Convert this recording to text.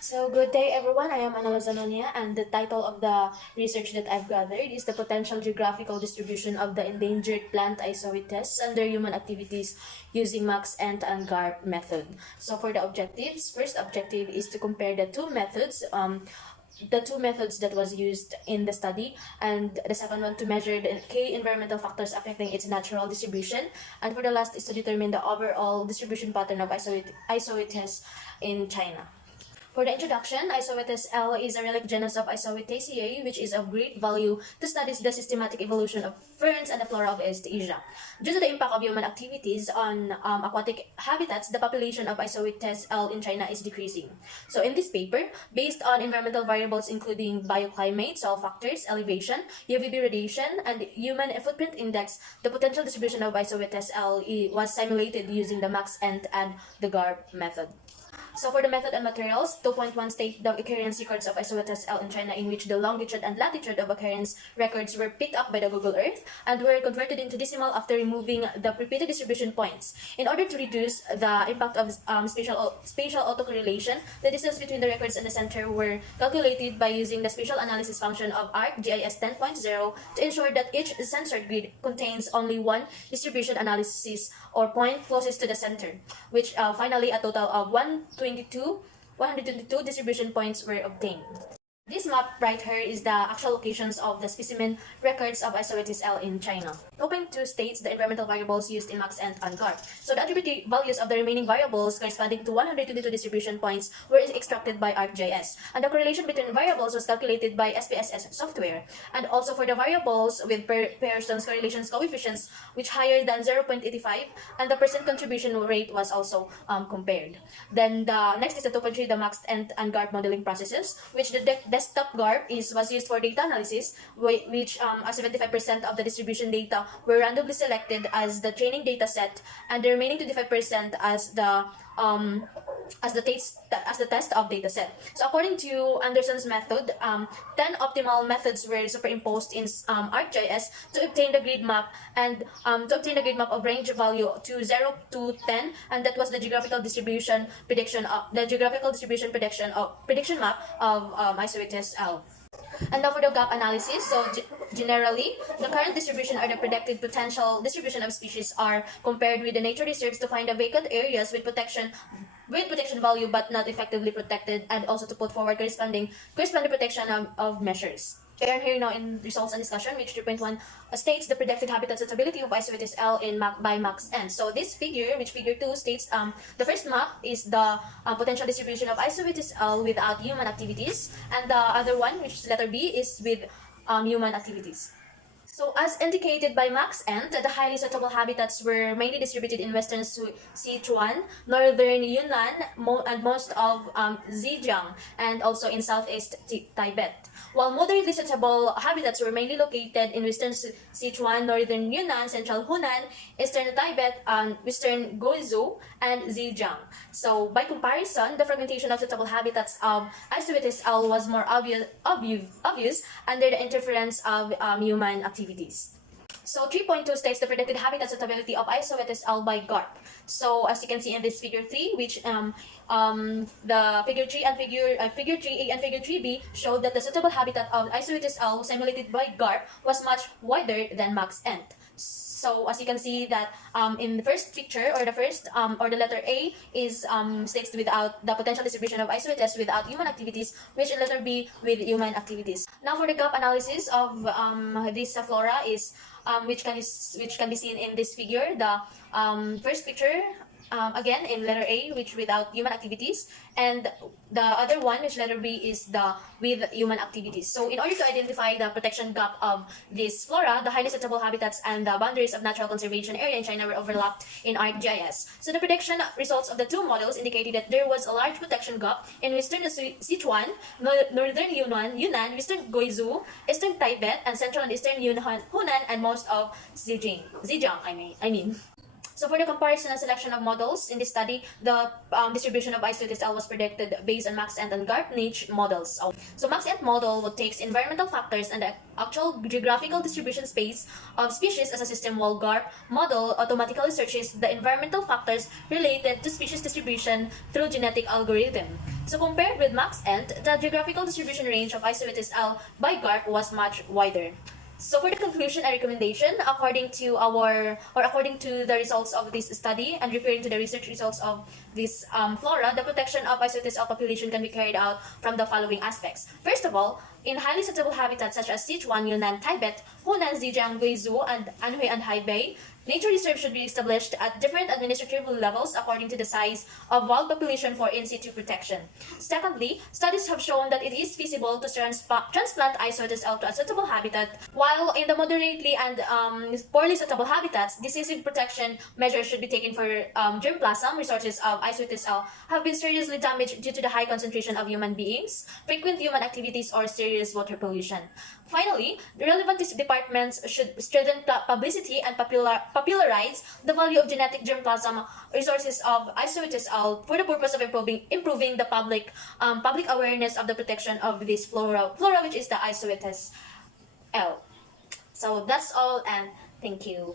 So, good day everyone. I am Ana Zanonia, and the title of the research that I've gathered is the potential geographical distribution of the endangered plant Isoetes under human activities using Max Ent and GARP method. So, for the objectives, first objective is to compare the two methods. The two methods that was used in the study, and the second one to measure the key environmental factors affecting its natural distribution, and for the last is to determine the overall distribution pattern of Isoetes in China. For the introduction, Isoetes L is a relic genus of Isoetaceae, which is of great value to study the systematic evolution of ferns and the flora of East Asia. Due to the impact of human activities on aquatic habitats, the population of Isoetes L in China is decreasing. So in this paper, based on environmental variables including bioclimate, soil factors, elevation, UVB radiation, and human footprint index, the potential distribution of Isoetes L was simulated using the Max Ent and the GARP method. So for the method and materials, 2.1 state the occurrence records of Isoetes L in China, in which the longitude and latitude of occurrence records were picked up by the Google Earth and were converted into decimal after removing the repeated distribution points. In order to reduce the impact of spatial autocorrelation, the distance between the records and the center were calculated by using the spatial analysis function of ArcGIS 10.0 to ensure that each censored grid contains only one distribution analysis or point closest to the center, which finally a total of 122 distribution points were obtained. This map right here is the actual locations of the specimen records of Isoetes L in China. 2.2 states the environmental variables used in Max Ent and GARP. So the attribute values of the remaining variables corresponding to 122 distribution points were extracted by ArcGIS. And the correlation between variables was calculated by SPSS software. And also for the variables with Pearson's correlation coefficients, which higher than 0.85, and the percent contribution rate was also compared. Then the next is the 2.3, the Max Ent and GARP modeling processes, which the desktop GARP was used for data analysis, which 75% of the distribution data were randomly selected as the training data set, and the remaining 25% as the test of data set. So according to Anderson's method, 10 optimal methods were superimposed in ArcGIS to obtain the grid map, and to obtain the grid map of range value to 0 to 10, and that was the geographical distribution prediction map of Isoetes L. And now for the gap analysis. So generally, the current distribution or the predicted potential distribution of species are compared with the nature reserves to find the vacant areas with protection value but not effectively protected, and also to put forward corresponding protection of measures. Here now in results and discussion, which 3.1 states the predicted habitat suitability of Isoetes L by Max Ent. So this figure, which figure 2 states, the first map is the potential distribution of Isoetes L without human activities, and the other one, which is letter B, is with human activities. So as indicated by Max Ent, the highly suitable habitats were mainly distributed in western Sichuan, northern Yunnan, and most of Zhejiang, and also in southeast Tibet. While moderately suitable habitats were mainly located in western Sichuan, northern Yunnan, central Hunan, eastern Tibet, western Guizhou, and Zhejiang. So by comparison, the fragmentation of suitable habitats of Isoetes L was more obvious under the interference of human activities. So 3.2 states the predicted habitat suitability of Isoetes L by GARP. So as you can see in this figure 3, which the figure 3 and figure 3A and figure 3B showed that the suitable habitat of Isoetes L simulated by GARP was much wider than Max Ent. So as you can see that in the first picture, or the first or the letter A is states without the potential distribution of Isoetes without human activities, which in letter B with human activities. Now for the gap analysis of this flora is which can be seen in this figure. The first picture, again in letter A, which without human activities, and the other one, which letter B, is the with human activities. So in order to identify the protection gap of this flora, the highly suitable habitats and the boundaries of natural conservation area in China were overlapped in ArcGIS. So the prediction results of the two models indicated that there was a large protection gap in western Sichuan, northern Yunnan, western Guizhou, eastern Tibet, and central and eastern Hunan, and most of Zhejiang. I mean. So for the comparison and selection of models in this study, the distribution of Isoetes L was predicted based on Max Ent and GARP niche models. So Max Ent model takes environmental factors and the actual geographical distribution space of species as a system, while GARP model automatically searches the environmental factors related to species distribution through genetic algorithm. So compared with Max End, the geographical distribution range of Isoetes L by GARP was much wider. So for the conclusion and recommendation, according to the results of this study and referring to the research results of this flora, the protection of Isoetes L population can be carried out from the following aspects. First of all, in highly suitable habitats such as Sichuan, Yunnan, Tibet, Hunan, Zhejiang, Guizhou, and Anhui and Hebei, nature reserves should be established at different administrative levels according to the size of wild population for in situ protection. Secondly, studies have shown that it is feasible to transplant Isoetes L to a suitable habitat, while in the moderately and poorly suitable habitats, decisive protection measures should be taken for germplasm. Resources of Isoetes L have been seriously damaged due to the high concentration of human beings, frequent human activities, or serious water pollution. Finally, the relevant departments should strengthen publicity and popularize the value of genetic germplasm resources of Isoetes L for the purpose of improving the public awareness of the protection of this flora which is the Isoetes L. So that's all, and thank you.